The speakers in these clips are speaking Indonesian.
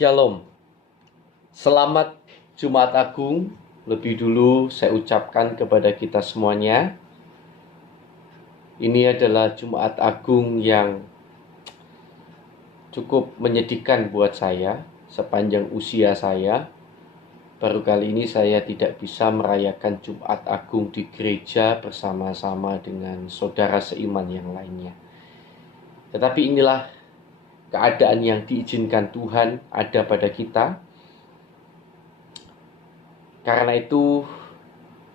Shalom. Selamat Jumat Agung. Lebih dulu saya ucapkan kepada kita semuanya. Ini adalah Jumat Agung yang cukup menyedihkan buat saya sepanjang usia saya. Baru kali ini saya tidak bisa merayakan Jumat Agung di gereja bersama-sama dengan saudara seiman yang lainnya. Tetapi inilah keadaan yang diizinkan Tuhan ada pada kita. Karena itu,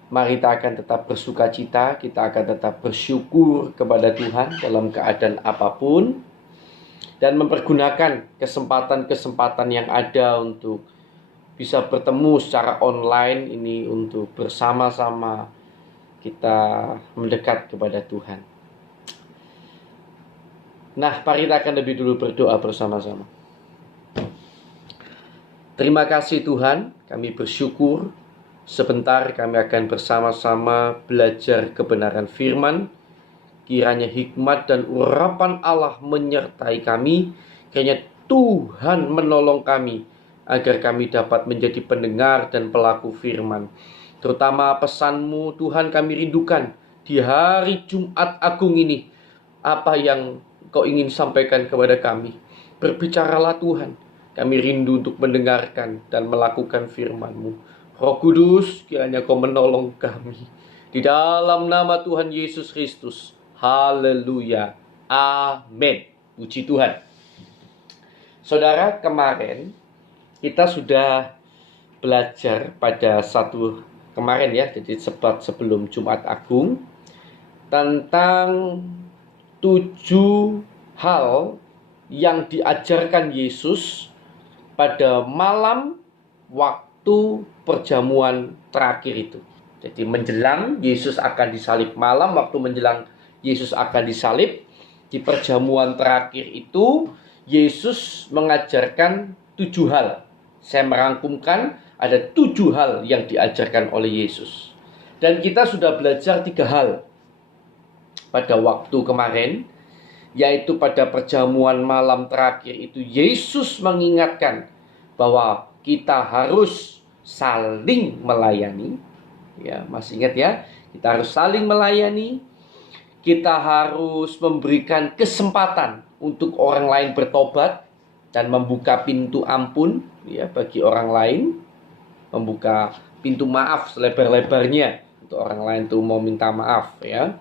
mari kita akan tetap bersuka cita, kita akan tetap bersyukur kepada Tuhan dalam keadaan apapun, dan mempergunakan kesempatan-kesempatan yang ada untuk bisa bertemu secara online ini untuk bersama-sama kita mendekat kepada Tuhan. Nah, mari kita akan lebih dulu berdoa bersama-sama. Terima kasih Tuhan, kami bersyukur. Sebentar kami akan bersama-sama belajar kebenaran firman. Kiranya hikmat dan urapan Allah menyertai kami. Kiranya Tuhan menolong kami agar kami dapat menjadi pendengar dan pelaku firman. Terutama pesan-Mu Tuhan kami rindukan di hari Jumat Agung ini. Apa yang Kau ingin sampaikan kepada kami? Berbicaralah Tuhan. Kami rindu untuk mendengarkan dan melakukan firman-Mu. Roh Kudus, kiranya Kau menolong kami. Di dalam nama Tuhan Yesus Kristus. Haleluya. Amin. Puji Tuhan. Saudara, kemarin kita sudah belajar pada kemarin ya, jadi sebelum Jumat Agung, tentang 7 hal yang diajarkan Yesus pada malam waktu perjamuan terakhir itu. Jadi menjelang Yesus akan disalib, malam waktu menjelang Yesus akan disalib, di perjamuan terakhir itu Yesus mengajarkan 7 hal. Saya merangkumkan ada 7 hal yang diajarkan oleh Yesus. Dan kita sudah belajar 3 hal pada waktu kemarin, yaitu pada perjamuan malam terakhir itu Yesus mengingatkan bahwa kita harus saling melayani. Ya, masih ingat ya? Kita harus saling melayani. Kita harus memberikan kesempatan untuk orang lain bertobat dan membuka pintu ampun ya bagi orang lain, membuka pintu maaf selebar-lebarnya untuk orang lain tuh mau minta maaf ya.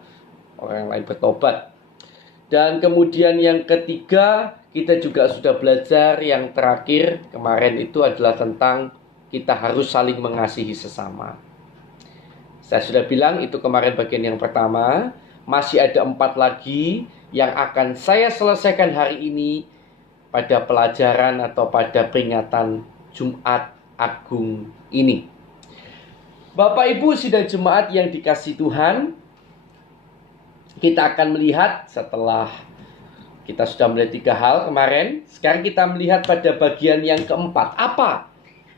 Orang lain bertobat. Dan kemudian yang ketiga, kita juga sudah belajar yang terakhir kemarin itu adalah tentang kita harus saling mengasihi sesama. Saya sudah bilang itu kemarin bagian yang pertama. Masih ada 4 lagi yang akan saya selesaikan hari ini pada pelajaran atau pada peringatan Jumat Agung ini. Bapak Ibu sidang jemaat yang dikasihi Tuhan, kita akan melihat setelah kita sudah melihat 3 hal kemarin. Sekarang kita melihat pada bagian yang keempat. Apa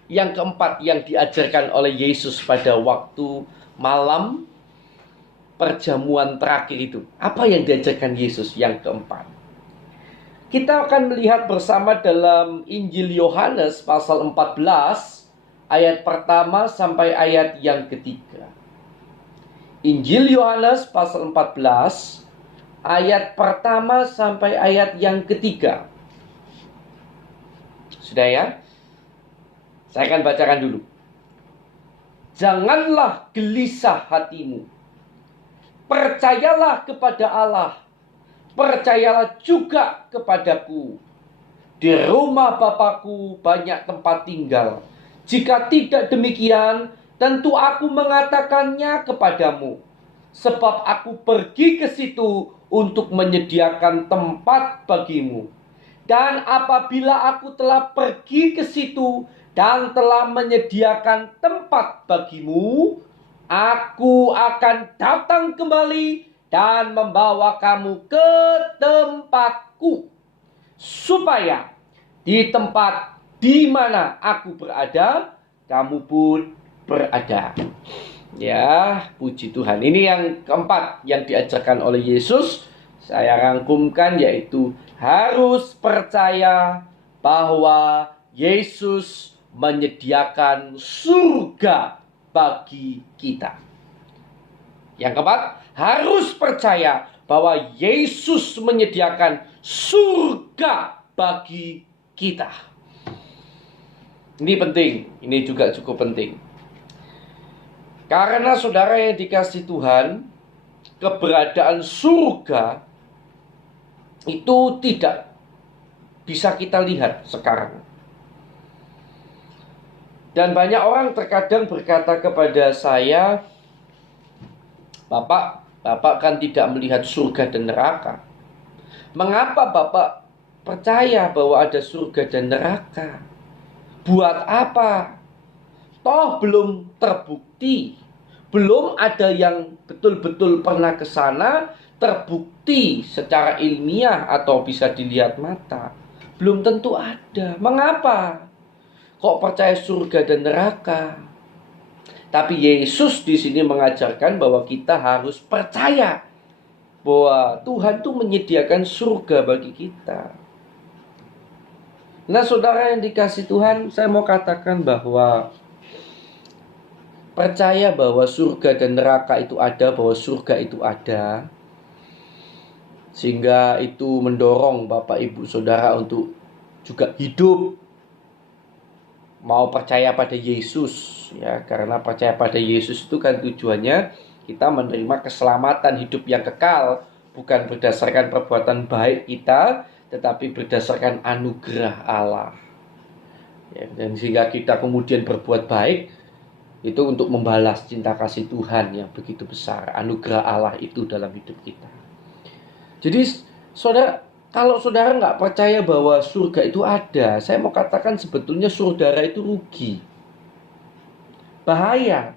yang keempat yang diajarkan oleh Yesus pada waktu malam perjamuan terakhir itu? Apa yang diajarkan Yesus yang keempat? Kita akan melihat bersama dalam Injil Yohanes pasal 14 ayat pertama sampai ayat yang ketiga. Injil Yohanes pasal 14 ayat pertama sampai ayat yang ketiga. Sudah ya? Saya akan bacakan dulu. Janganlah gelisah hatimu. Percayalah kepada Allah. Percayalah juga kepadaku. Di rumah Bapakku banyak tempat tinggal. Jika tidak demikian, tentu aku mengatakannya kepadamu. Sebab aku pergi ke situ untuk menyediakan tempat bagimu. Dan apabila aku telah pergi ke situ dan telah menyediakan tempat bagimu, aku akan datang kembali dan membawa kamu ke tempatku. Supaya di tempat di mana aku berada, kamu pun berada. Ya, puji Tuhan. Ini yang keempat yang diajarkan oleh Yesus. Saya rangkumkan yaitu harus percaya bahwa Yesus menyediakan surga bagi kita. Yang keempat, harus percaya bahwa Yesus menyediakan surga bagi kita. Ini penting, ini juga cukup penting. Karena saudara yang dikasih Tuhan, keberadaan surga itu tidak bisa kita lihat sekarang. Dan banyak orang terkadang berkata kepada saya, Bapak kan tidak melihat surga dan neraka. Mengapa Bapak percaya bahwa ada surga dan neraka? Buat apa? Toh belum terbukti. Belum ada yang betul-betul pernah ke sana, terbukti secara ilmiah atau bisa dilihat mata. Belum tentu ada. Mengapa? Kok percaya surga dan neraka? Tapi Yesus di sini mengajarkan bahwa kita harus percaya bahwa Tuhan itu menyediakan surga bagi kita. Nah, saudara yang dikasih Tuhan, saya mau katakan bahwa percaya bahwa surga dan neraka itu ada, bahwa surga itu ada, sehingga itu mendorong Bapak Ibu Saudara untuk juga hidup mau percaya pada Yesus, ya, karena percaya pada Yesus itu kan tujuannya kita menerima keselamatan hidup yang kekal, bukan berdasarkan perbuatan baik kita, tetapi berdasarkan anugerah Allah. Ya, dan sehingga kita kemudian berbuat baik itu untuk membalas cinta kasih Tuhan yang begitu besar, anugerah Allah itu dalam hidup kita. Jadi saudara, kalau saudara nggak percaya bahwa surga itu ada, saya mau katakan sebetulnya saudara itu rugi. Bahaya.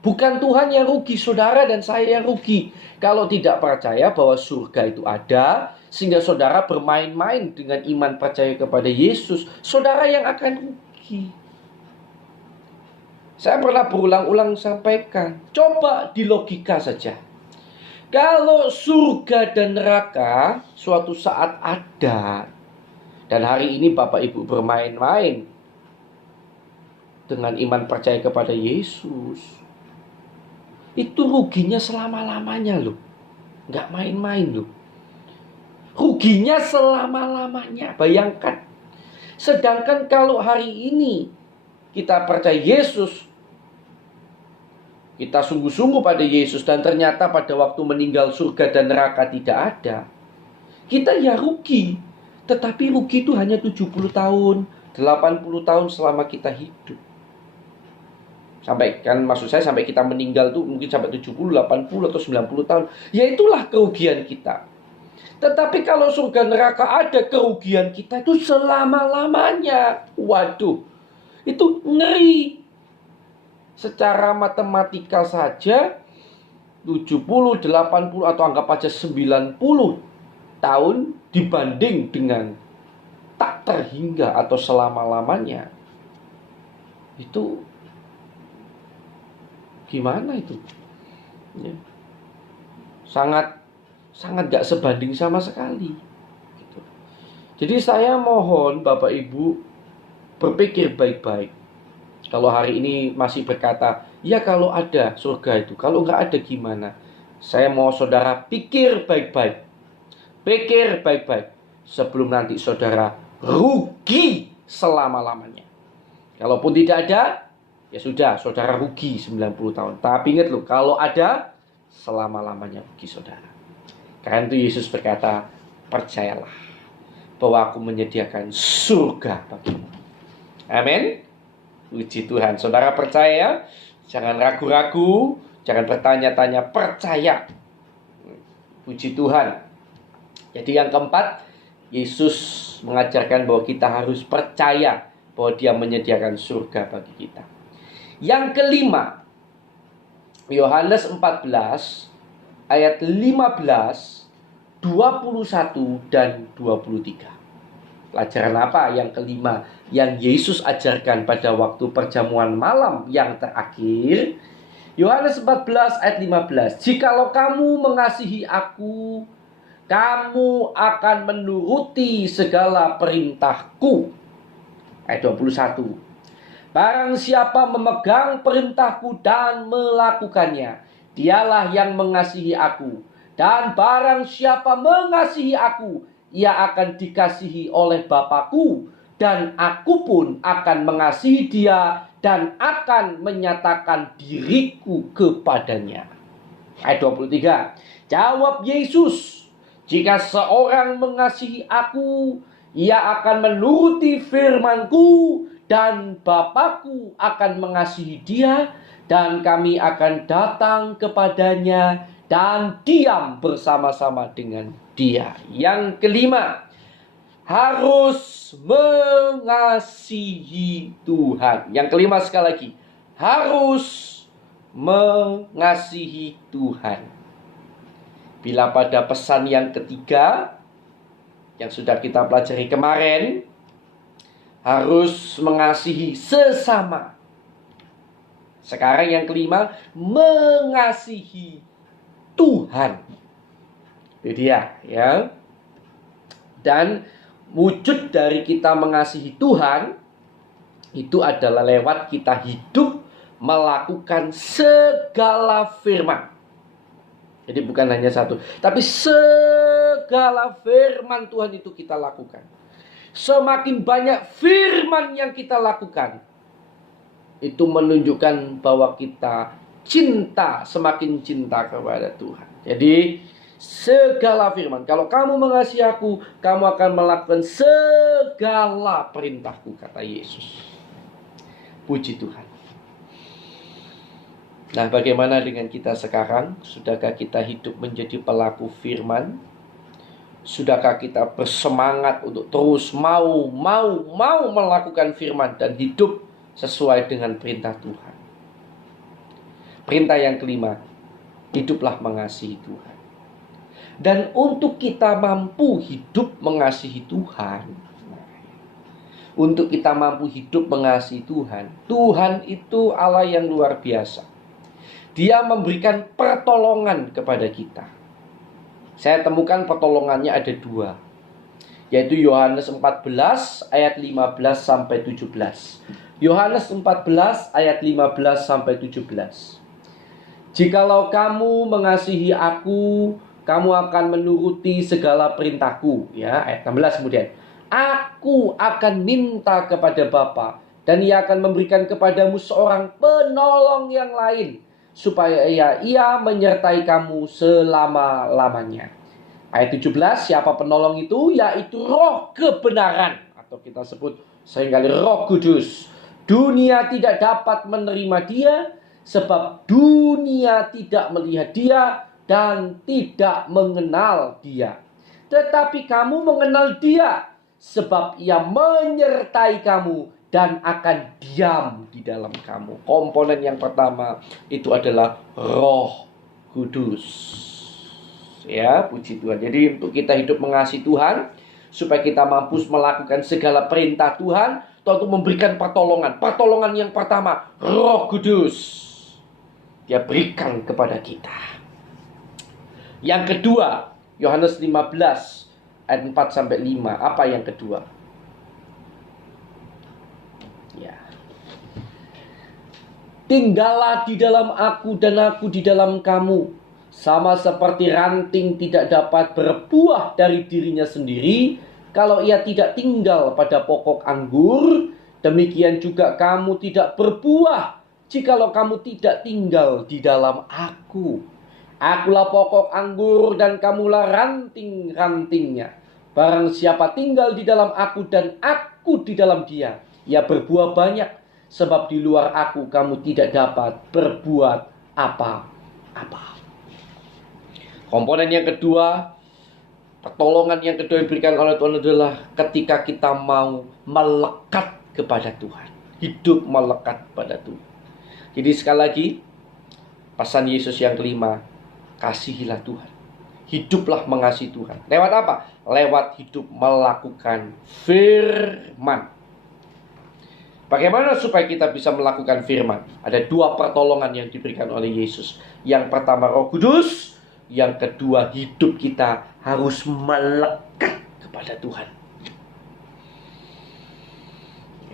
Bukan Tuhan yang rugi, saudara dan saya yang rugi. Kalau tidak percaya bahwa surga itu ada, sehingga saudara bermain-main dengan iman percaya kepada Yesus, saudara yang akan rugi. Saya pernah berulang-ulang sampaikan, coba dilogika saja. Kalau surga dan neraka suatu saat ada, dan hari ini Bapak Ibu bermain-main dengan iman percaya kepada Yesus, itu ruginya selama-lamanya loh. Nggak main-main loh. Ruginya selama-lamanya. Bayangkan. Sedangkan kalau hari ini kita percaya Yesus, kita sungguh-sungguh pada Yesus, dan ternyata pada waktu meninggal surga dan neraka tidak ada, kita ya rugi. Tetapi rugi itu hanya 70 tahun, 80 tahun selama kita hidup. Sampai, kan maksud saya sampai kita meninggal tuh mungkin sampai 70, 80 atau 90 tahun. Ya itulah kerugian kita. Tetapi kalau surga neraka ada, kerugian kita itu selama-lamanya. Waduh, itu ngeri. Secara matematika saja 70, 80 atau anggap aja 90 tahun dibanding dengan tak terhingga atau selama-lamanya. Itu gimana itu? Ya. Sangat gak sebanding sama sekali. Gitu. Jadi saya mohon Bapak Ibu berpikir baik-baik. Kalau hari ini masih berkata, ya kalau ada surga itu, kalau nggak ada gimana? Saya mau saudara pikir baik-baik. Pikir baik-baik. Sebelum nanti saudara rugi selama-lamanya. Kalaupun tidak ada, ya sudah, saudara rugi 90 tahun. Tapi ingat loh, kalau ada, selama-lamanya rugi saudara. Karena itu Yesus berkata, percayalah bahwa aku menyediakan surga bagimu. Amin. Puji Tuhan. Saudara percaya, jangan ragu-ragu, jangan bertanya-tanya, percaya. Puji Tuhan. Jadi yang keempat, Yesus mengajarkan bahwa kita harus percaya bahwa Dia menyediakan surga bagi kita. Yang kelima, Yohanes 14 ayat 15, 21 dan 23. Pelajaran apa yang kelima yang Yesus ajarkan pada waktu perjamuan malam yang terakhir? Yohanes 14 ayat 15. Jikalau kamu mengasihi aku, kamu akan menuruti segala perintahku. Ayat 21. Barang siapa memegang perintahku dan melakukannya, dialah yang mengasihi aku. Dan barang siapa mengasihi aku, ia akan dikasihi oleh Bapa-Ku. Dan aku pun akan mengasihi dia dan akan menyatakan diriku kepadanya. Ayat 23. Jawab Yesus, jika seorang mengasihi aku, ia akan menuruti firman-Ku, dan Bapa-Ku akan mengasihi dia, dan kami akan datang kepadanya dan diam bersama-sama dengan dia. Yang kelima, harus mengasihi Tuhan. Yang kelima sekali lagi, harus mengasihi Tuhan. Bila pada pesan yang ketiga yang sudah kita pelajari kemarin, harus mengasihi sesama. Sekarang yang kelima, mengasihi Tuhan. Itu dia, ya. Dan wujud dari kita mengasihi Tuhan itu adalah lewat kita hidup melakukan segala firman. Jadi bukan hanya satu, tapi segala firman Tuhan itu kita lakukan. Semakin banyak firman yang kita lakukan, itu menunjukkan bahwa kita semakin cinta kepada Tuhan. Jadi segala firman, kalau kamu mengasihi aku, kamu akan melakukan segala perintahku, kata Yesus. Puji Tuhan. Nah, bagaimana dengan kita sekarang? Sudahkah kita hidup menjadi pelaku firman? Sudahkah kita bersemangat untuk terus mau melakukan firman dan hidup sesuai dengan perintah Tuhan? Perintah yang kelima, hiduplah mengasihi Tuhan. Dan untuk kita mampu hidup mengasihi Tuhan, Tuhan itu Allah yang luar biasa. Dia memberikan pertolongan kepada kita. Saya temukan pertolongannya ada dua, yaitu Yohanes 14 ayat 15 sampai 17. Yohanes 14 ayat 15 sampai 17. Jikalau kamu mengasihi aku, kamu akan menuruti segala perintahku. Ya, ayat 16 kemudian. Aku akan minta kepada Bapa, dan ia akan memberikan kepadamu seorang penolong yang lain, supaya ia menyertai kamu selama-lamanya. Ayat 17, siapa penolong itu? Yaitu Roh kebenaran, atau kita sebut seringkali Roh Kudus. Dunia tidak dapat menerima dia, sebab dunia tidak melihat dia dan tidak mengenal dia. Tetapi kamu mengenal dia, sebab ia menyertai kamu dan akan diam di dalam kamu. Komponen yang pertama itu adalah Roh Kudus. Ya, puji Tuhan. Jadi untuk kita hidup mengasihi Tuhan, supaya kita mampu melakukan segala perintah Tuhan, Tuhan untuk memberikan pertolongan. Pertolongan yang pertama, Roh Kudus. Dia berikan kepada kita. Yang kedua, Yohanes 15 ayat 4 sampai 5. Apa yang kedua? Ya. Tinggallah di dalam aku dan aku di dalam kamu. Sama seperti ranting tidak dapat berbuah dari dirinya sendiri kalau ia tidak tinggal pada pokok anggur, demikian juga kamu tidak berbuah jikalau kamu tidak tinggal di dalam aku. Akulah pokok anggur dan kamulah ranting-rantingnya. Barang siapa tinggal di dalam aku dan aku di dalam dia, ia berbuah banyak, sebab di luar aku kamu tidak dapat berbuat apa-apa. Komponen yang kedua, pertolongan yang kedua yang diberikan oleh Tuhan adalah ketika kita mau melekat kepada Tuhan. Hidup melekat kepada Tuhan. Jadi sekali lagi, pesan Yesus yang kelima, kasihilah Tuhan. Hiduplah mengasihi Tuhan. Lewat apa? Lewat hidup melakukan firman. Bagaimana supaya kita bisa melakukan firman? Ada dua pertolongan yang diberikan oleh Yesus. Yang pertama Roh Kudus. Yang kedua, hidup kita harus melekat kepada Tuhan.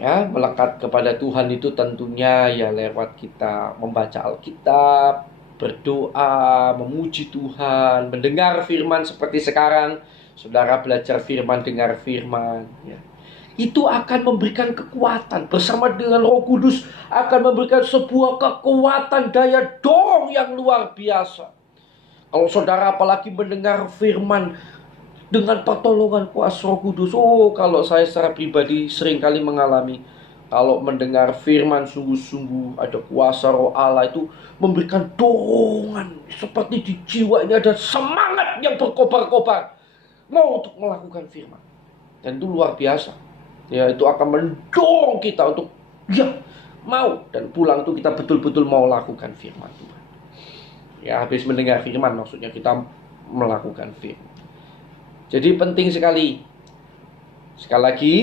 Ya, melekat kepada Tuhan itu tentunya ya lewat kita membaca Alkitab, berdoa, memuji Tuhan, mendengar firman seperti sekarang. Saudara belajar firman, dengar firman, ya. Itu akan memberikan kekuatan bersama dengan Roh Kudus, akan memberikan sebuah kekuatan daya dorong yang luar biasa. Kalau saudara apalagi mendengar firman dengan pertolongan kuasa Roh Kudus. Oh, kalau saya secara pribadi seringkali mengalami, kalau mendengar firman sungguh-sungguh ada kuasa Roh Allah itu memberikan dorongan, seperti di jiwa ini ada semangat yang berkobar-kobar mau untuk melakukan firman. Dan itu luar biasa. Ya, itu akan mendorong kita untuk ya mau, dan pulang itu kita betul-betul mau lakukan firman Tuhan. Ya, habis mendengar firman maksudnya kita melakukan firman. Jadi penting sekali. Sekali lagi,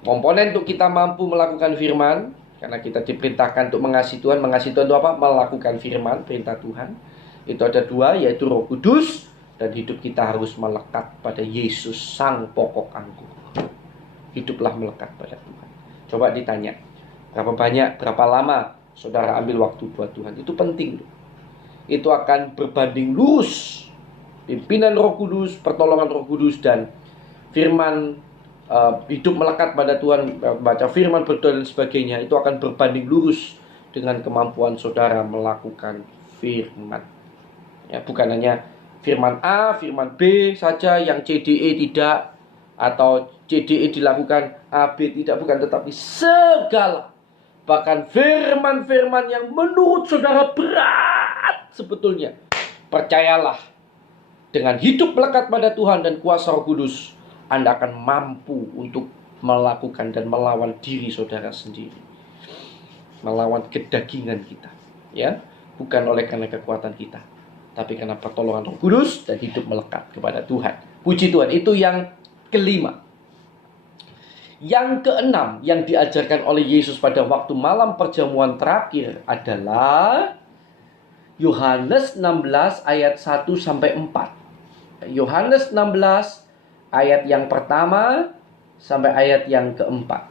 komponen untuk kita mampu melakukan firman, karena kita diperintahkan untuk mengasihi Tuhan. Mengasihi Tuhan itu apa? Melakukan firman, perintah Tuhan. Itu ada dua, yaitu Roh Kudus, dan hidup kita harus melekat pada Yesus, sang pokok anggur. Hiduplah melekat pada Tuhan. Coba ditanya, berapa banyak, berapa lama saudara ambil waktu buat Tuhan? Itu penting. Itu akan berbanding lurus pimpinan Roh Kudus, pertolongan Roh Kudus, dan firman, hidup melekat pada Tuhan, baca firman, berdoa dan sebagainya. Itu akan berbanding lurus dengan kemampuan saudara melakukan firman. Ya, bukan hanya firman A, firman B saja, yang C, D, E tidak, atau C, D, E dilakukan, A, B tidak, bukan, tetapi segala, bahkan firman-firman yang menurut saudara berat sebetulnya. Percayalah, dengan hidup melekat pada Tuhan dan kuasa Roh Kudus, Anda akan mampu untuk melakukan dan melawan diri saudara sendiri, melawan kedagingan kita, ya, bukan oleh karena kekuatan kita, tapi karena pertolongan Roh Kudus dan hidup melekat kepada Tuhan. Puji Tuhan. Itu yang kelima. Yang keenam yang diajarkan oleh Yesus pada waktu malam perjamuan terakhir adalah Yohanes 16 ayat 1 sampai 4. Yohanes 16 ayat yang pertama sampai ayat yang keempat.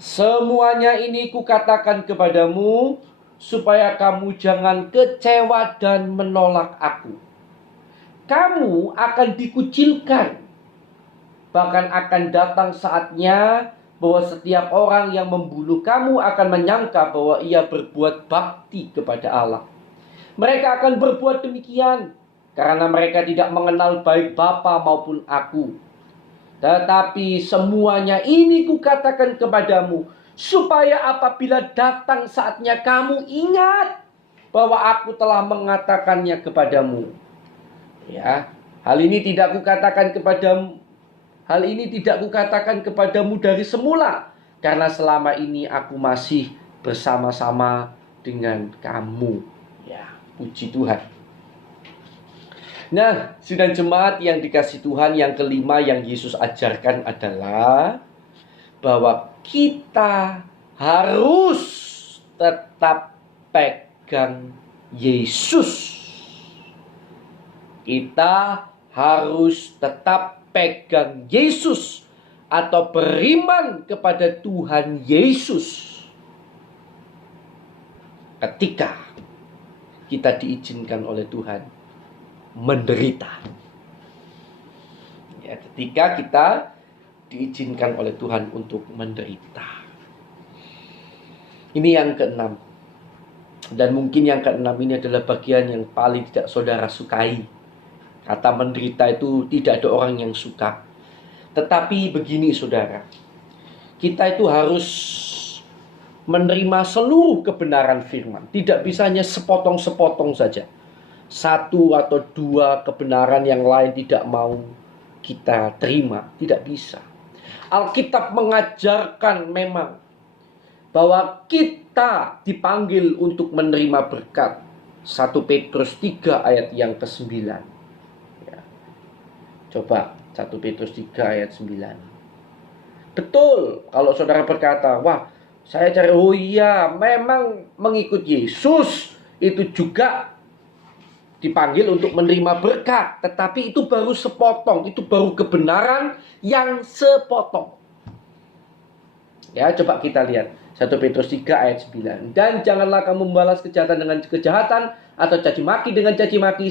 Semuanya ini kukatakan kepadamu supaya kamu jangan kecewa dan menolak aku. Kamu akan dikucilkan. Bahkan akan datang saatnya bahwa setiap orang yang membunuh kamu akan menyangka bahwa ia berbuat bakti kepada Allah. Mereka akan berbuat demikian karena mereka tidak mengenal baik Bapa maupun aku. Tetapi semuanya ini kukatakan kepadamu supaya apabila datang saatnya kamu ingat bahwa aku telah mengatakannya kepadamu. Ya, hal ini tidak kukatakan kepadamu dari semula, karena selama ini aku masih bersama-sama dengan kamu. Ya, puji Tuhan. Nah, sidang jemaat yang dikasihi Tuhan, yang kelima yang Yesus ajarkan adalah bahwa kita harus tetap pegang Yesus. Kita harus tetap pegang Yesus atau beriman kepada Tuhan Yesus ketika kita diizinkan oleh Tuhan menderita. Ya, ketika kita diizinkan oleh Tuhan untuk menderita. Ini yang keenam. Dan mungkin yang keenam ini adalah bagian yang paling tidak saudara sukai. Kata menderita itu tidak ada orang yang suka. Tetapi begini saudara, kita itu harus menerima seluruh kebenaran firman. Tidak bisa hanya sepotong-sepotong saja. Satu atau dua kebenaran yang lain tidak mau kita terima. Tidak bisa. Alkitab mengajarkan memang bahwa kita dipanggil untuk menerima berkat. 1 Petrus 3 ayat yang ke-9. Ya. Coba 1 Petrus 3 ayat 9. Betul kalau saudara berkata, wah saya cari, oh iya memang mengikut Yesus itu juga dipanggil untuk menerima berkat. Tetapi itu baru sepotong, itu baru kebenaran yang sepotong. Ya, coba kita lihat 1 Petrus 3 ayat 9. Dan janganlah kamu membalas kejahatan dengan kejahatan atau caci maki dengan caci maki,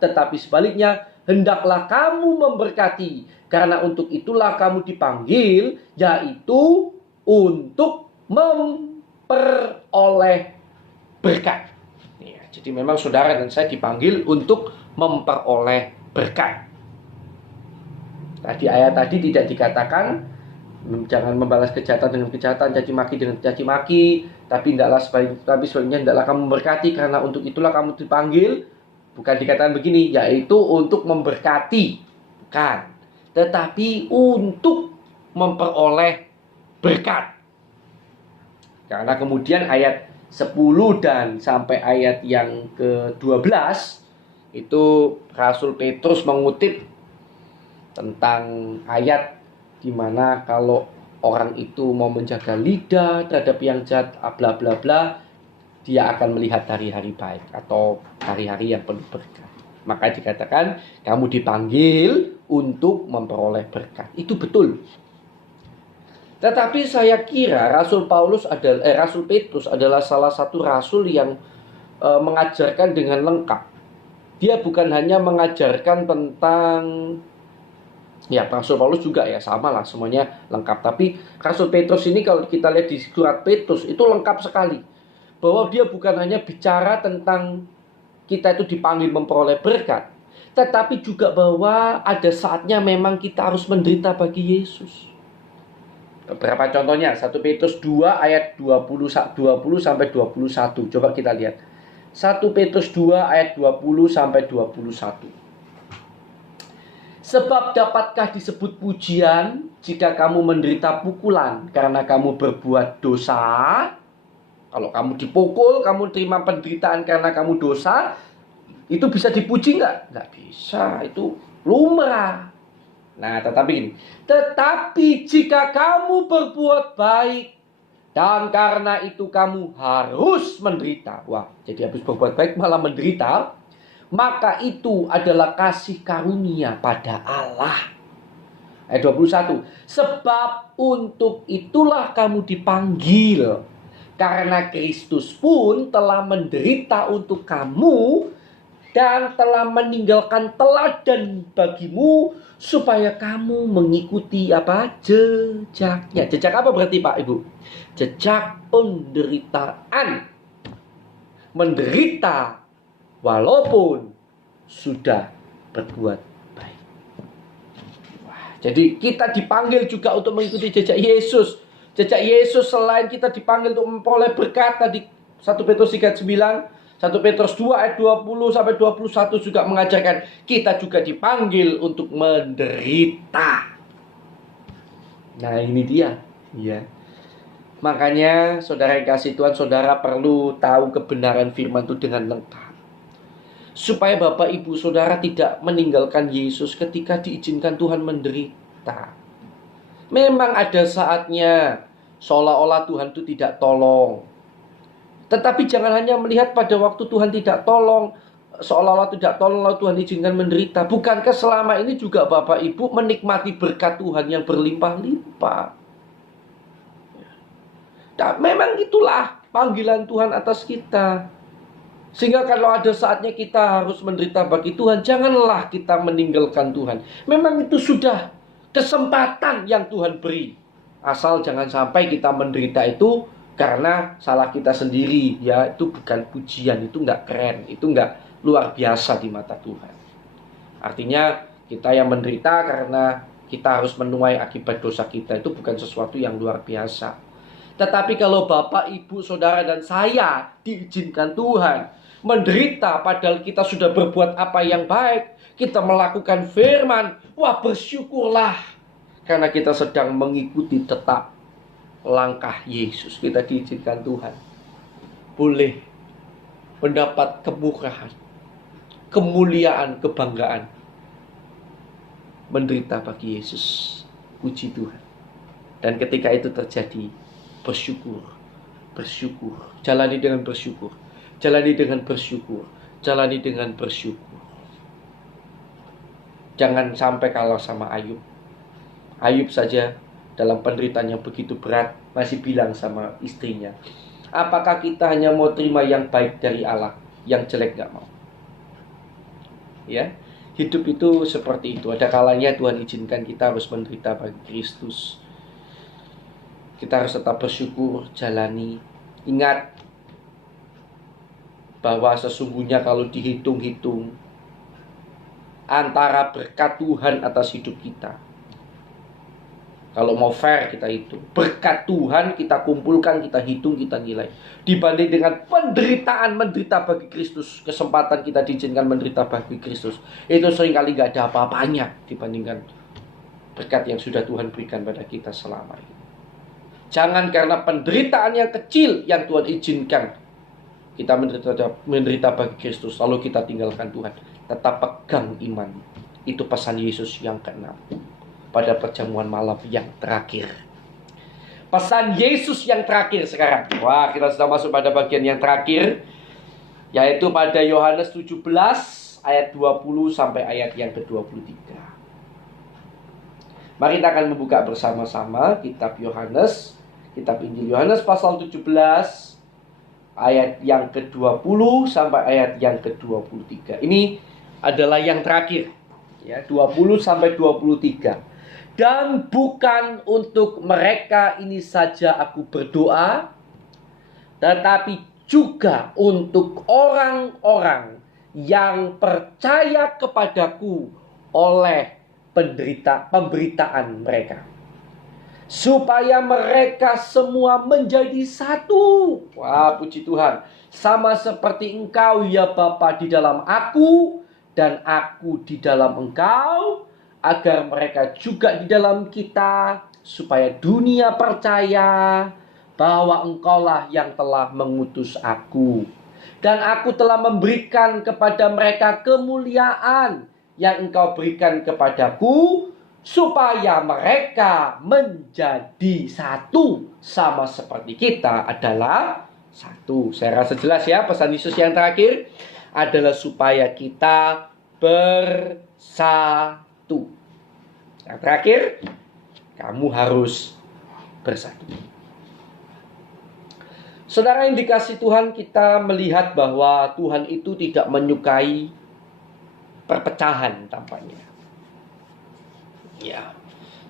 tetapi sebaliknya hendaklah kamu memberkati, karena untuk itulah kamu dipanggil, yaitu untuk memperoleh berkat. Ya, jadi memang saudara dan saya dipanggil untuk memperoleh berkat. Tadi ayat tadi tidak dikatakan jangan membalas kejahatan dengan kejahatan, caci maki dengan caci maki, tapi sebaliknya hendaklah kamu memberkati, karena untuk itulah kamu dipanggil. Bukan dikatakan begini, yaitu untuk memberkati, bukan, tetapi untuk memperoleh berkat. Karena kemudian ayat 10 dan sampai ayat yang ke-12 itu Rasul Petrus mengutip tentang ayat di mana kalau orang itu mau menjaga lidah terhadap yang jahat, bla bla bla, dia akan melihat hari-hari baik atau hari-hari yang penuh berkat. Maka dikatakan kamu dipanggil untuk memperoleh berkat. Itu betul. Tetapi saya kira Rasul Petrus adalah salah satu rasul yang mengajarkan dengan lengkap. Dia bukan hanya mengajarkan tentang, ya, Rasul Paulus juga ya, sama lah, semuanya lengkap. Tapi Rasul Petrus ini kalau kita lihat di surat Petrus itu lengkap sekali. Bahwa dia bukan hanya bicara tentang kita itu dipanggil memperoleh berkat, tetapi juga bahwa ada saatnya memang kita harus menderita bagi Yesus. Beberapa contohnya, 1 Petrus 2 ayat 20 sampai 21. Coba kita lihat. 1 Petrus 2 ayat 20 sampai 21. Sebab dapatkah disebut pujian jika kamu menderita pukulan karena kamu berbuat dosa? Kalau kamu dipukul, kamu terima penderitaan karena kamu dosa, itu bisa dipuji nggak? Nggak bisa, itu lumrah. Nah, tetapi jika kamu berbuat baik dan karena itu kamu harus menderita. Wah, jadi habis berbuat baik malah menderita. Maka itu adalah kasih karunia pada Allah. Ayat 21. Sebab untuk itulah kamu dipanggil. Karena Kristus pun telah menderita untuk kamu dan telah meninggalkan teladan bagimu supaya kamu mengikuti apa? Jejaknya. Jejak apa berarti Pak Ibu? Jejak penderitaan. Menderita walaupun sudah berbuat baik. Wah, jadi kita dipanggil juga untuk mengikuti jejak Yesus. Jejak Yesus selain kita dipanggil untuk memperoleh berkat tadi 1 Petrus 3:9, 1 Petrus 2 ayat 20 sampai 21 juga mengajarkan kita juga dipanggil untuk menderita. Nah, ini dia, ya. Makanya saudara yang kasih Tuhan, saudara perlu tahu kebenaran firman itu dengan lengkap. Supaya Bapak Ibu Saudara tidak meninggalkan Yesus ketika diizinkan Tuhan menderita. Memang ada saatnya seolah-olah Tuhan itu tidak tolong. Tetapi jangan hanya melihat pada waktu Tuhan tidak tolong, seolah-olah tidak tolong lalu Tuhan izinkan menderita. Bukankah selama ini juga Bapak Ibu menikmati berkat Tuhan yang berlimpah-limpah? Nah, memang itulah panggilan Tuhan atas kita. Sehingga kalau ada saatnya kita harus menderita bagi Tuhan, janganlah kita meninggalkan Tuhan. Memang itu sudah kesempatan yang Tuhan beri. Asal jangan sampai kita menderita itu karena salah kita sendiri. Ya, itu bukan pujian, itu nggak keren, itu nggak luar biasa di mata Tuhan. Artinya kita yang menderita karena kita harus menuai akibat dosa kita, itu bukan sesuatu yang luar biasa. Tetapi kalau Bapak, Ibu, Saudara, dan saya diizinkan Tuhan menderita padahal kita sudah berbuat apa yang baik, kita melakukan firman, wah, bersyukurlah. Karena kita sedang mengikuti tetap langkah Yesus. Kita diizinkan Tuhan boleh mendapat kemurahan, kemuliaan, kebanggaan, menderita bagi Yesus. Puji Tuhan. Dan ketika itu terjadi, bersyukur. Jalani dengan bersyukur. Jalani dengan bersyukur. Jalani dengan bersyukur. Jangan sampai kalah sama Ayub. Ayub saja dalam penderitaan yang begitu berat, masih bilang sama istrinya, apakah kita hanya mau terima yang baik dari Allah, yang jelek gak mau? Ya, hidup itu seperti itu. Ada kalanya Tuhan izinkan kita harus menderita bagi Kristus. Kita harus tetap bersyukur, jalani. Ingat bahwa sesungguhnya kalau dihitung-hitung, antara berkat Tuhan atas hidup kita, kalau mau fair kita hitung, berkat Tuhan kita kumpulkan, kita hitung, kita nilai, dibanding dengan penderitaan menderita bagi Kristus, kesempatan kita diizinkan menderita bagi Kristus, itu seringkali gak ada apa-apanya dibandingkan berkat yang sudah Tuhan berikan pada kita selama ini. Jangan karena penderitaan yang kecil yang Tuhan izinkan kita menderita bagi Kristus, lalu kita tinggalkan Tuhan. Tetap pegang iman. Itu pesan Yesus yang ke-6 pada perjamuan malam yang terakhir. Pesan Yesus yang terakhir sekarang. Wah, kita sudah masuk pada bagian yang terakhir, yaitu pada Yohanes 17 ayat 20 sampai ayat yang ke-23. Mari kita akan membuka bersama-sama kitab Yohanes, kitab Injil Yohanes pasal 17 ayat yang ke-20 sampai ayat yang ke-23. Ini adalah yang terakhir, ya, 20 sampai 23. Dan bukan untuk mereka ini saja aku berdoa, tetapi juga untuk orang-orang yang percaya kepadaku oleh pemberitaan mereka, supaya mereka semua menjadi satu. Wah, puji Tuhan. Sama seperti engkau ya Bapa di dalam aku, dan aku di dalam engkau, agar mereka juga di dalam kita, supaya dunia percaya bahwa engkaulah yang telah mengutus aku. Dan aku telah memberikan kepada mereka kemuliaan yang engkau berikan kepadaku, supaya mereka menjadi satu, sama seperti kita adalah satu. Saya rasa jelas ya, pesan Yesus yang terakhir adalah supaya kita bersatu. Yang terakhir, kamu harus bersatu. Saudara yang dikasihi Tuhan, kita melihat bahwa Tuhan itu tidak menyukai perpecahan tampaknya. Ya,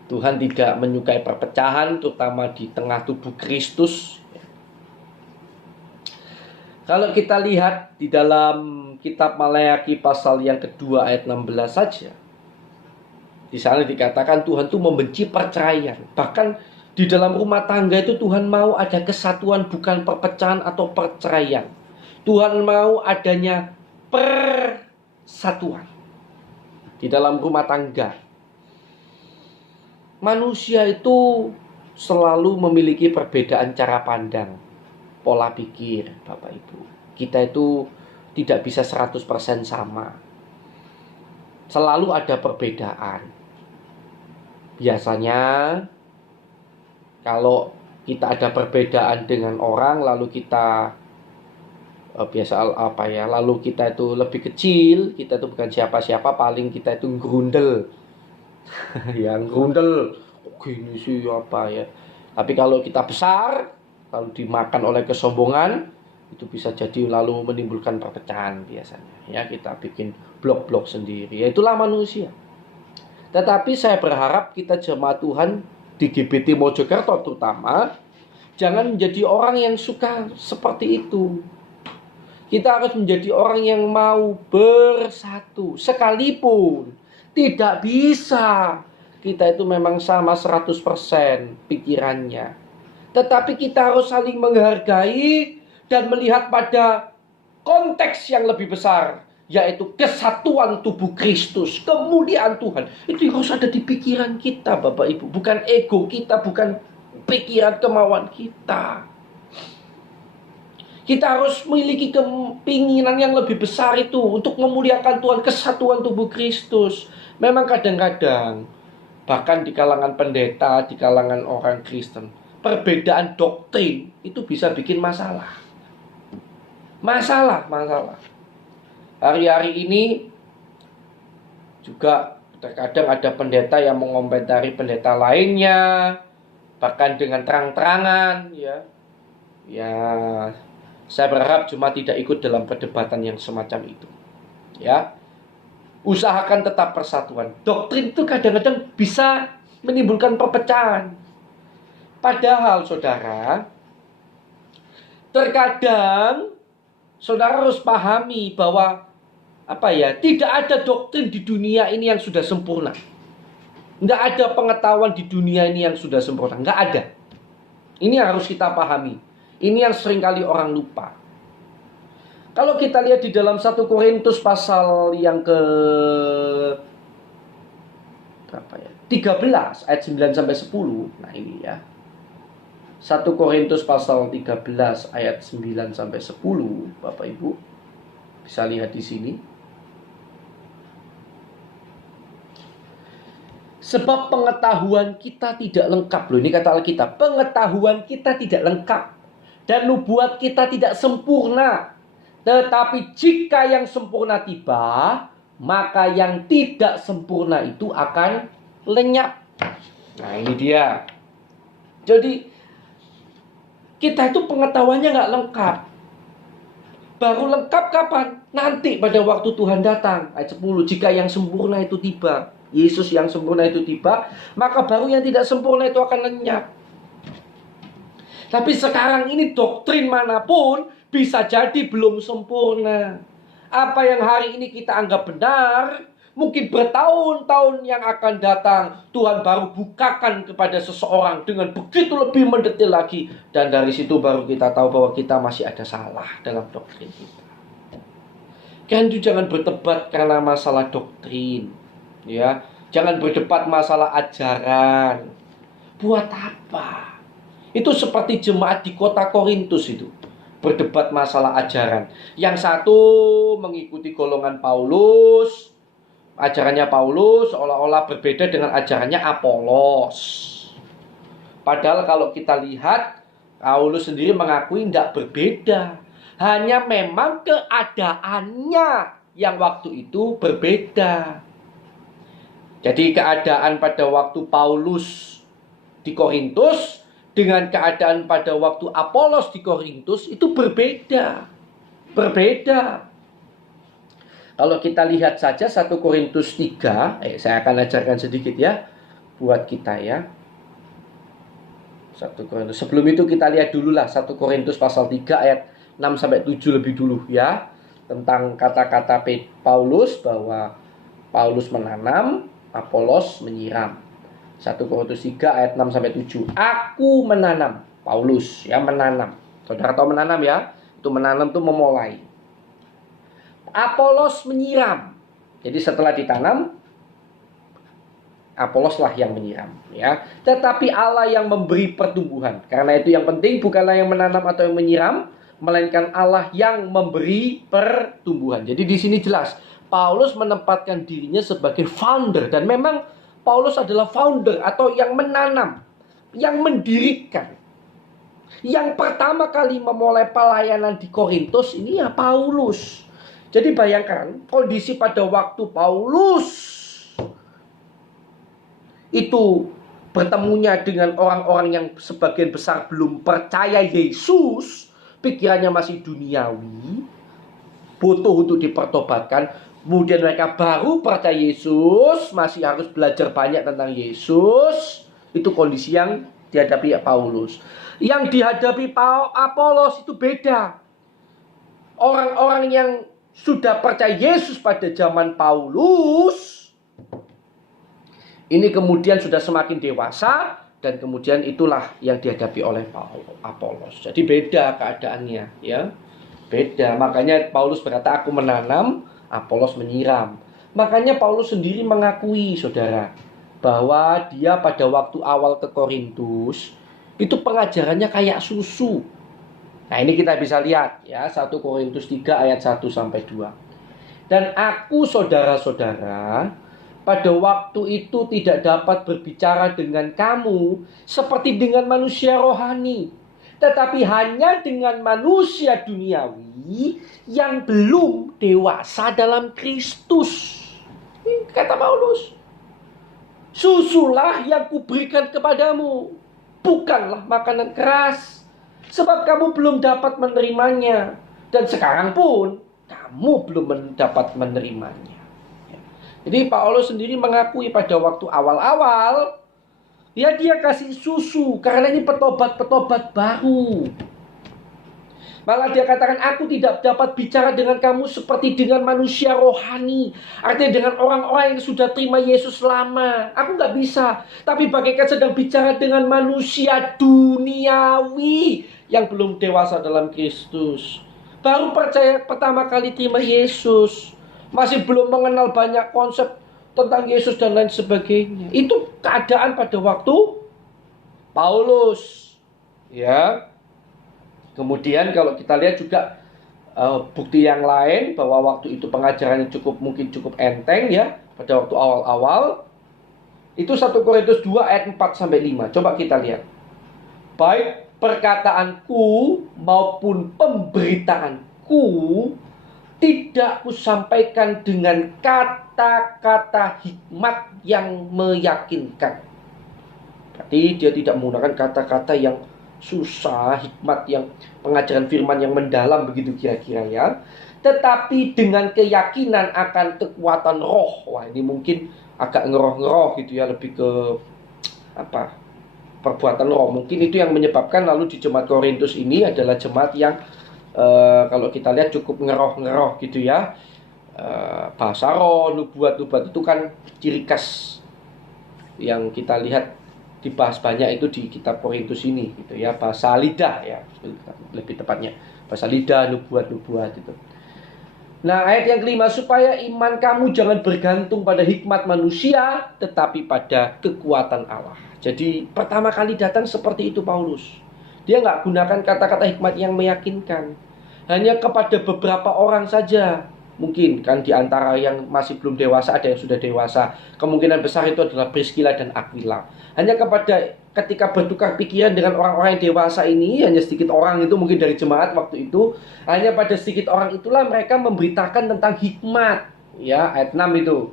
Tuhan tidak menyukai perpecahan, terutama di tengah tubuh Kristus. Kalau kita lihat di dalam kitab Maleakhi pasal yang kedua ayat 16 saja, di sana dikatakan Tuhan itu membenci perceraian. Bahkan di dalam rumah tangga itu Tuhan mau ada kesatuan, bukan perpecahan atau perceraian. Tuhan mau adanya persatuan di dalam rumah tangga. Manusia itu selalu memiliki perbedaan cara pandang, pola pikir, Bapak Ibu. Kita itu tidak bisa 100% sama. Selalu ada perbedaan. Biasanya kalau kita ada perbedaan dengan orang, lalu kita lalu kita itu lebih kecil, kita itu bukan siapa-siapa, paling kita itu grundel. Yang grundel gini sih apa ya. Tapi kalau kita besar, lalu dimakan oleh kesombongan, itu bisa jadi lalu menimbulkan perpecahan biasanya. Ya, kita bikin blok-blok sendiri. Ya, itulah manusia. Tetapi saya berharap kita jemaat Tuhan di GBT Mojokerto terutama jangan menjadi orang yang suka seperti itu. Kita harus menjadi orang yang mau bersatu, sekalipun tidak bisa kita itu memang sama 100% pikirannya. Tetapi kita harus saling menghargai dan melihat pada konteks yang lebih besar, yaitu kesatuan tubuh Kristus, kemuliaan Tuhan. Itu harus ada di pikiran kita, Bapak Ibu. Bukan ego kita, bukan pikiran kemauan kita. Kita harus memiliki keinginan yang lebih besar itu untuk memuliakan Tuhan, kesatuan tubuh Kristus. Memang kadang-kadang, bahkan di kalangan pendeta, di kalangan orang Kristen, perbedaan doktrin itu bisa bikin masalah. Masalah. Hari-hari ini juga terkadang ada pendeta yang mengomentari pendeta lainnya, bahkan dengan terang-terangan, ya. Ya, saya berharap jemaat tidak ikut dalam perdebatan yang semacam itu. Ya. Usahakan tetap persatuan. Doktrin itu kadang-kadang bisa menimbulkan perpecahan. Padahal saudara, terkadang saudara harus pahami bahwa tidak ada doktrin di dunia ini yang sudah sempurna. Nggak ada pengetahuan di dunia ini yang sudah sempurna. Nggak ada. Ini yang harus kita pahami. Ini yang seringkali orang lupa. Kalau kita lihat di dalam 1 Korintus pasal yang ke 13 ayat 9 sampai 10. Nah ini ya. 1 Korintus pasal 13 ayat 9 sampai 10, Bapak Ibu bisa lihat di sini. Sebab pengetahuan kita tidak lengkap. Loh, ini kata Alkitab. Pengetahuan kita tidak lengkap. Dan nubuat kita tidak sempurna. Tetapi jika yang sempurna tiba, maka yang tidak sempurna itu akan lenyap. Nah ini dia. Jadi kita itu pengetahuannya nggak lengkap. Baru lengkap kapan? Nanti pada waktu Tuhan datang. Ayat 10. Jika yang sempurna itu tiba, Yesus yang sempurna itu tiba, maka baru yang tidak sempurna itu akan lenyap. Tapi sekarang ini doktrin manapun bisa jadi belum sempurna. Apa yang hari ini kita anggap benar, mungkin bertahun-tahun yang akan datang Tuhan baru bukakan kepada seseorang dengan begitu lebih mendetail lagi. Dan dari situ baru kita tahu bahwa kita masih ada salah dalam doktrin kita. Kan itu jangan berdebat karena masalah doktrin. Ya, jangan berdebat masalah ajaran. Buat apa? Itu seperti jemaat di kota Korintus itu. Berdebat masalah ajaran. Yang satu mengikuti golongan Paulus. Ajarannya Paulus seolah-olah berbeda dengan ajarannya Apolos. Padahal kalau kita lihat, Paulus sendiri mengakui tidak berbeda. Hanya memang keadaannya yang waktu itu berbeda. Jadi keadaan pada waktu Paulus di Korintus dengan keadaan pada waktu Apolos di Korintus itu berbeda. Berbeda. Kalau kita lihat saja 1 Korintus 3, saya akan ajarkan sedikit ya buat kita ya. 1 Korintus. Sebelum itu kita lihat dulu lah 1 Korintus pasal 3 ayat 6 sampai 7 lebih dulu ya. Tentang kata-kata Paulus bahwa Paulus menanam, Apolos menyiram. 1 Korintus 3 ayat 6 sampai 7. Aku menanam, Paulus ya menanam. Saudara tahu menanam ya? Itu menanam itu memulai. Apolos menyiram. Jadi setelah ditanam, Apoloslah yang menyiram ya. Tetapi Allah yang memberi pertumbuhan. Karena itu yang penting bukanlah yang menanam atau yang menyiram, melainkan Allah yang memberi pertumbuhan. Jadi di sini jelas Paulus menempatkan dirinya sebagai founder. Dan memang Paulus adalah founder atau yang menanam, yang mendirikan. Yang pertama kali memulai pelayanan di Korintus ini ya Paulus. Jadi bayangkan kondisi pada waktu Paulus itu bertemunya dengan orang-orang yang sebagian besar belum percaya Yesus, pikirannya masih duniawi, butuh untuk dipertobatkan. Kemudian mereka baru percaya Yesus, masih harus belajar banyak tentang Yesus. Itu kondisi yang dihadapi Paulus. Yang dihadapi Apolos itu beda. Orang-orang yang sudah percaya Yesus pada zaman Paulus, ini kemudian sudah semakin dewasa. Dan kemudian itulah yang dihadapi oleh Apolos. Jadi beda keadaannya ya. Beda. Makanya Paulus berkata aku menanam, Apolos menyiram. Makanya Paulus sendiri mengakui saudara bahwa dia pada waktu awal ke Korintus itu pengajarannya kayak susu. Nah ini kita bisa lihat ya 1 Korintus 3 ayat 1 sampai 2. Dan aku saudara-saudara pada waktu itu tidak dapat berbicara dengan kamu seperti dengan manusia rohani, tetapi hanya dengan manusia duniawi yang belum dewasa dalam Kristus. Kata Paulus, susulah yang kuberikan kepadamu. bukanlah makanan keras, sebab kamu belum dapat menerimanya, dan sekarang pun kamu belum dapat menerimanya. Jadi Paulus sendiri mengakui pada waktu awal-awal, ya dia kasih susu, karena ini petobat-petobat baru. Malah dia katakan, aku tidak dapat bicara dengan kamu seperti dengan manusia rohani. Artinya dengan orang-orang yang sudah terima Yesus lama. Aku nggak bisa. Tapi bagaikan sedang bicara dengan manusia duniawi yang belum dewasa dalam Kristus. Baru percaya pertama kali terima Yesus. Masih belum mengenal banyak konsep tentang Yesus dan lain sebagainya. Itu keadaan pada waktu Paulus. Ya. Kemudian kalau kita lihat juga bukti yang lain bahwa waktu itu pengajarannya mungkin cukup enteng ya pada waktu awal-awal. Itu 1 Korintus 2 ayat 4 sampai 5. Coba kita lihat. Baik perkataanku maupun pemberitaanku tidak kusampaikan dengan kata-kata hikmat yang meyakinkan. Berarti dia tidak menggunakan kata-kata yang susah, hikmat yang pengajaran firman yang mendalam begitu kira-kira ya. Tetapi dengan keyakinan akan kekuatan roh. Wah, ini mungkin agak ngeroh-ngeroh gitu ya, lebih ke perbuatan roh. Mungkin itu yang menyebabkan lalu di jemaat Korintus ini adalah jemaat yang kalau kita lihat cukup ngeroh-ngeroh gitu ya. Bahasa roh, nubuat-nubuat itu kan ciri khas yang kita lihat dibahas banyak itu di kitab Korintus ini gitu ya, bahasa lidah ya lebih tepatnya, bahasa lidah, nubuat-nubuat itu. Nah, ayat yang kelima, supaya iman kamu jangan bergantung pada hikmat manusia tetapi pada kekuatan Allah. Jadi pertama kali datang seperti itu Paulus. Dia nggak gunakan kata-kata hikmat yang meyakinkan, hanya kepada beberapa orang saja. Mungkin kan di antara yang masih belum dewasa ada yang sudah dewasa. Kemungkinan besar itu adalah Priscilla dan Aquila. Hanya ketika bertukar pikiran dengan orang-orang yang dewasa ini, hanya sedikit orang itu mungkin dari jemaat waktu itu, hanya pada sedikit orang itulah mereka memberitakan tentang hikmat. Ya, ayat 6 itu.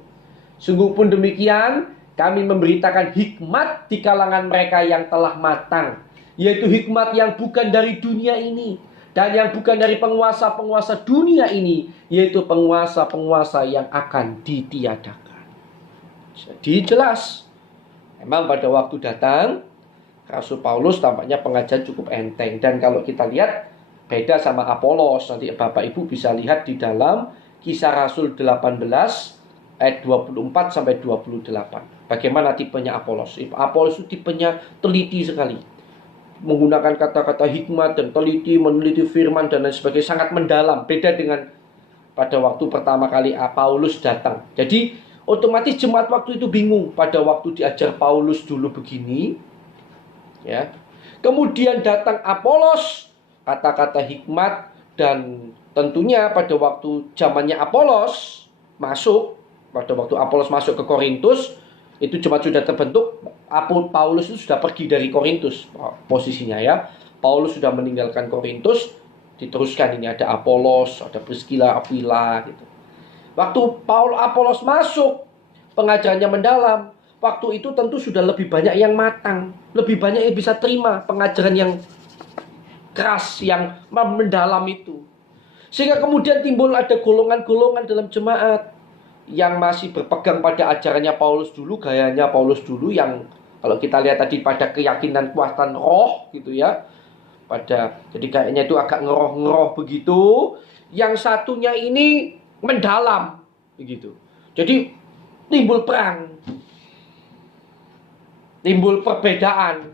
Sungguh pun demikian, kami memberitakan hikmat di kalangan mereka yang telah matang, yaitu hikmat yang bukan dari dunia ini dan yang bukan dari penguasa-penguasa dunia ini, yaitu penguasa-penguasa yang akan ditiadakan. Jadi jelas, memang pada waktu datang Rasul Paulus tampaknya pengajaran cukup enteng. Dan kalau kita lihat beda sama Apolos, nanti Bapak Ibu bisa lihat di dalam Kisah Rasul 18 ayat 24 sampai 28. Bagaimana tipenya Apolos? Apolos itu tipenya teliti sekali, menggunakan kata-kata hikmat dan teliti, meneliti firman dan lain sebagainya, sangat mendalam. Beda dengan pada waktu pertama kali Paulus datang. Jadi otomatis jemaat waktu itu bingung. Pada waktu diajar Paulus dulu begini, ya. Kemudian datang Apolos, kata-kata hikmat, dan tentunya pada waktu zamannya Apolos masuk, pada waktu Apolos masuk ke Korintus, itu jemaat sudah terbentuk. Paulus itu sudah pergi dari Korintus posisinya ya. Paulus sudah meninggalkan Korintus, diteruskan ini ada Apolos, ada Priscilla, Aquila gitu. Waktu Apolos masuk, pengajarannya mendalam. Waktu itu tentu sudah lebih banyak yang matang, lebih banyak yang bisa terima pengajaran yang keras, yang mendalam itu. Sehingga kemudian timbul ada golongan-golongan dalam jemaat yang masih berpegang pada ajarannya Paulus dulu, gayanya Paulus dulu, yang kalau kita lihat tadi pada keyakinan kuatan roh gitu ya. Jadi kayaknya itu agak ngeroh-ngeroh begitu. Yang satunya ini mendalam begitu. Jadi timbul perang, timbul perbedaan,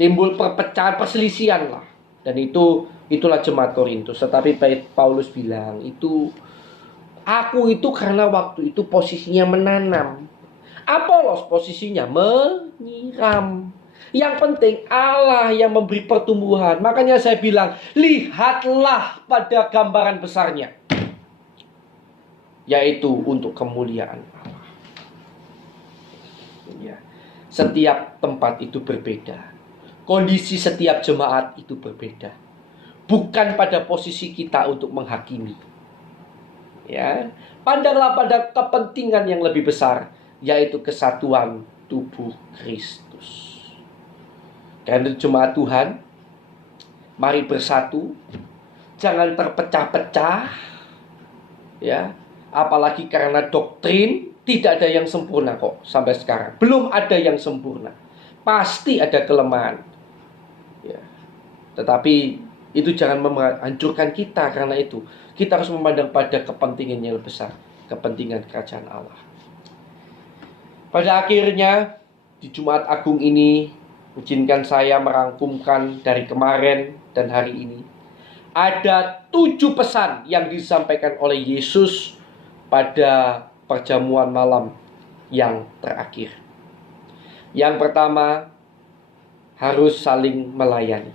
timbul perpecahan, perselisihan lah. Dan itulah jemaat Korintus. Tetapi Paulus bilang, aku itu karena waktu itu posisinya menanam, Apolos posisinya menyiram. Yang penting Allah yang memberi pertumbuhan. Makanya saya bilang, lihatlah pada gambaran besarnya, yaitu untuk kemuliaan Allah. Ya. Setiap tempat itu berbeda, kondisi setiap jemaat itu berbeda. Bukan pada posisi kita untuk menghakimi. Ya, pandanglah pada kepentingan yang lebih besar, yaitu kesatuan tubuh Kristus. Karena jemaat Tuhan, mari bersatu, jangan terpecah-pecah, ya. Apalagi karena doktrin tidak ada yang sempurna kok sampai sekarang. Belum ada yang sempurna. Pasti ada kelemahan. Ya. Tetapi itu jangan menghancurkan kita karena itu. Kita harus memandang pada kepentingan yang lebih besar, kepentingan kerajaan Allah. Pada akhirnya di Jumat Agung ini, izinkan saya merangkumkan dari kemarin dan hari ini. Ada 7 pesan yang disampaikan oleh Yesus pada perjamuan malam yang terakhir. Yang pertama, harus saling melayani.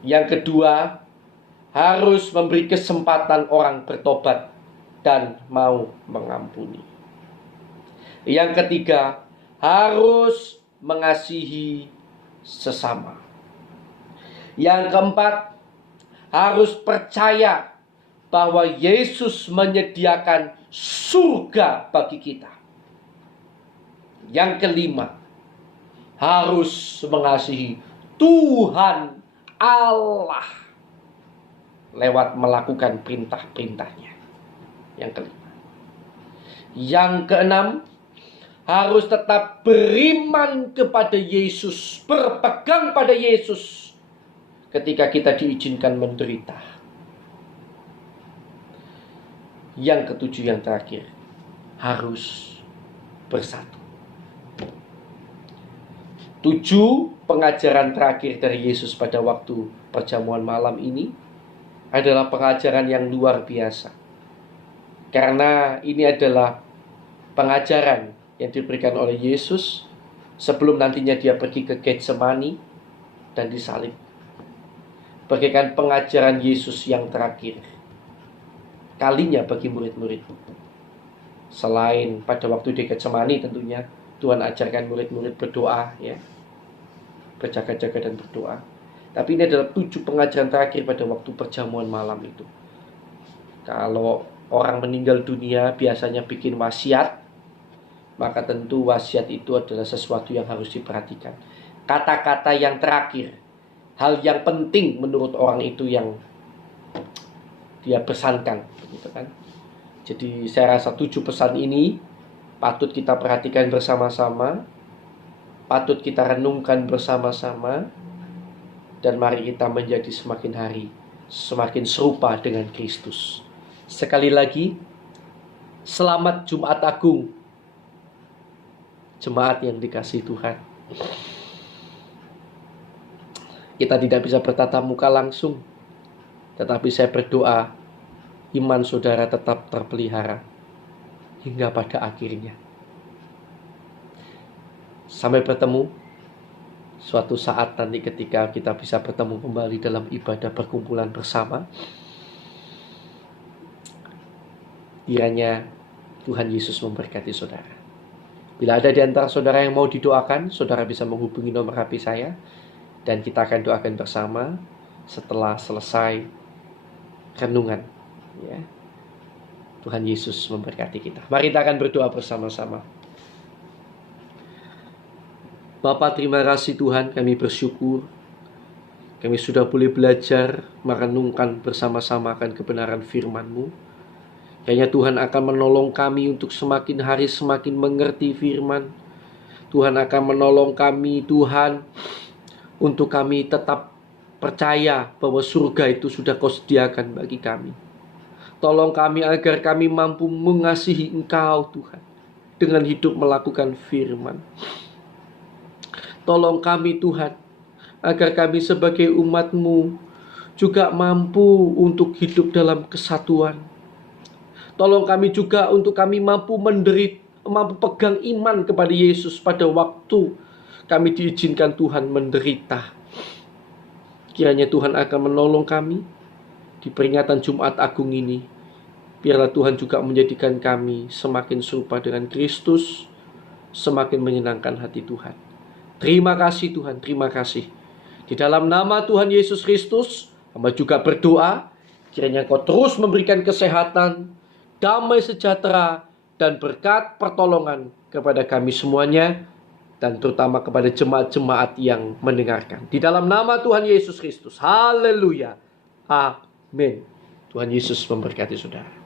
Yang kedua, harus memberi kesempatan orang bertobat dan mau mengampuni. Yang ketiga, harus mengasihi sesama. Yang keempat, harus percaya bahwa Yesus menyediakan surga bagi kita. Yang kelima, harus mengasihi Tuhan Allah lewat melakukan perintah-perintahnya. Yang kelima. Yang keenam, harus tetap beriman kepada Yesus, berpegang pada Yesus ketika kita diizinkan menderita. Yang ketujuh, yang terakhir, harus bersatu. 7 pengajaran terakhir dari Yesus pada waktu perjamuan malam ini adalah pengajaran yang luar biasa. Karena ini adalah pengajaran yang diberikan oleh Yesus sebelum nantinya dia pergi ke Getsemani dan disalib. Bagaikan pengajaran Yesus yang terakhir kalinya bagi murid-murid. Selain pada waktu di Getsemani tentunya Tuhan ajarkan murid-murid berdoa, ya, berjaga-jaga dan berdoa. Tapi ini adalah 7 pengajaran terakhir pada waktu perjamuan malam itu. Kalau orang meninggal dunia biasanya bikin wasiat, maka tentu wasiat itu adalah sesuatu yang harus diperhatikan. Kata-kata yang terakhir, hal yang penting menurut orang itu yang dia pesankan, gitu kan. Jadi saya rasa 7 pesan ini patut kita perhatikan bersama-sama, patut kita renungkan bersama-sama, dan mari kita menjadi semakin hari semakin serupa dengan Kristus. Sekali lagi, selamat Jumat Agung, jemaat yang dikasihi Tuhan. Kita tidak bisa bertatap muka langsung, tetapi saya berdoa iman saudara tetap terpelihara hingga pada akhirnya. Sampai bertemu suatu saat nanti ketika kita bisa bertemu kembali dalam ibadah perkumpulan bersama. Kiranya Tuhan Yesus memberkati saudara. Bila ada di antara saudara yang mau didoakan, saudara bisa menghubungi nomor HP saya dan kita akan doakan bersama setelah selesai renungan, ya. Tuhan Yesus memberkati kita. Mari kita akan berdoa bersama-sama. Bapa, terima kasih Tuhan, kami bersyukur kami sudah boleh belajar merenungkan bersama-sama akan kebenaran firman-Mu. Kiranya Tuhan akan menolong kami untuk semakin hari semakin mengerti firman. Tuhan akan menolong kami, Tuhan, untuk kami tetap percaya bahwa surga itu sudah Kau sediakan bagi kami. Tolong kami agar kami mampu mengasihi Engkau, Tuhan, dengan hidup melakukan firman. Tolong kami, Tuhan, agar kami sebagai umat-Mu juga mampu untuk hidup dalam kesatuan. Tolong kami juga untuk kami mampu pegang iman kepada Yesus pada waktu kami diizinkan Tuhan menderita. Kiranya Tuhan akan menolong kami di peringatan Jumat Agung ini. Biarlah Tuhan juga menjadikan kami semakin serupa dengan Kristus, semakin menyenangkan hati Tuhan. Terima kasih Tuhan, terima kasih. Di dalam nama Tuhan Yesus Kristus, hamba juga berdoa, kiranya Kau terus memberikan kesehatan, damai sejahtera, dan berkat pertolongan kepada kami semuanya. dan terutama kepada jemaat-jemaat yang mendengarkan. Di dalam nama Tuhan Yesus Kristus. Haleluya. Amin. Tuhan Yesus memberkati saudara.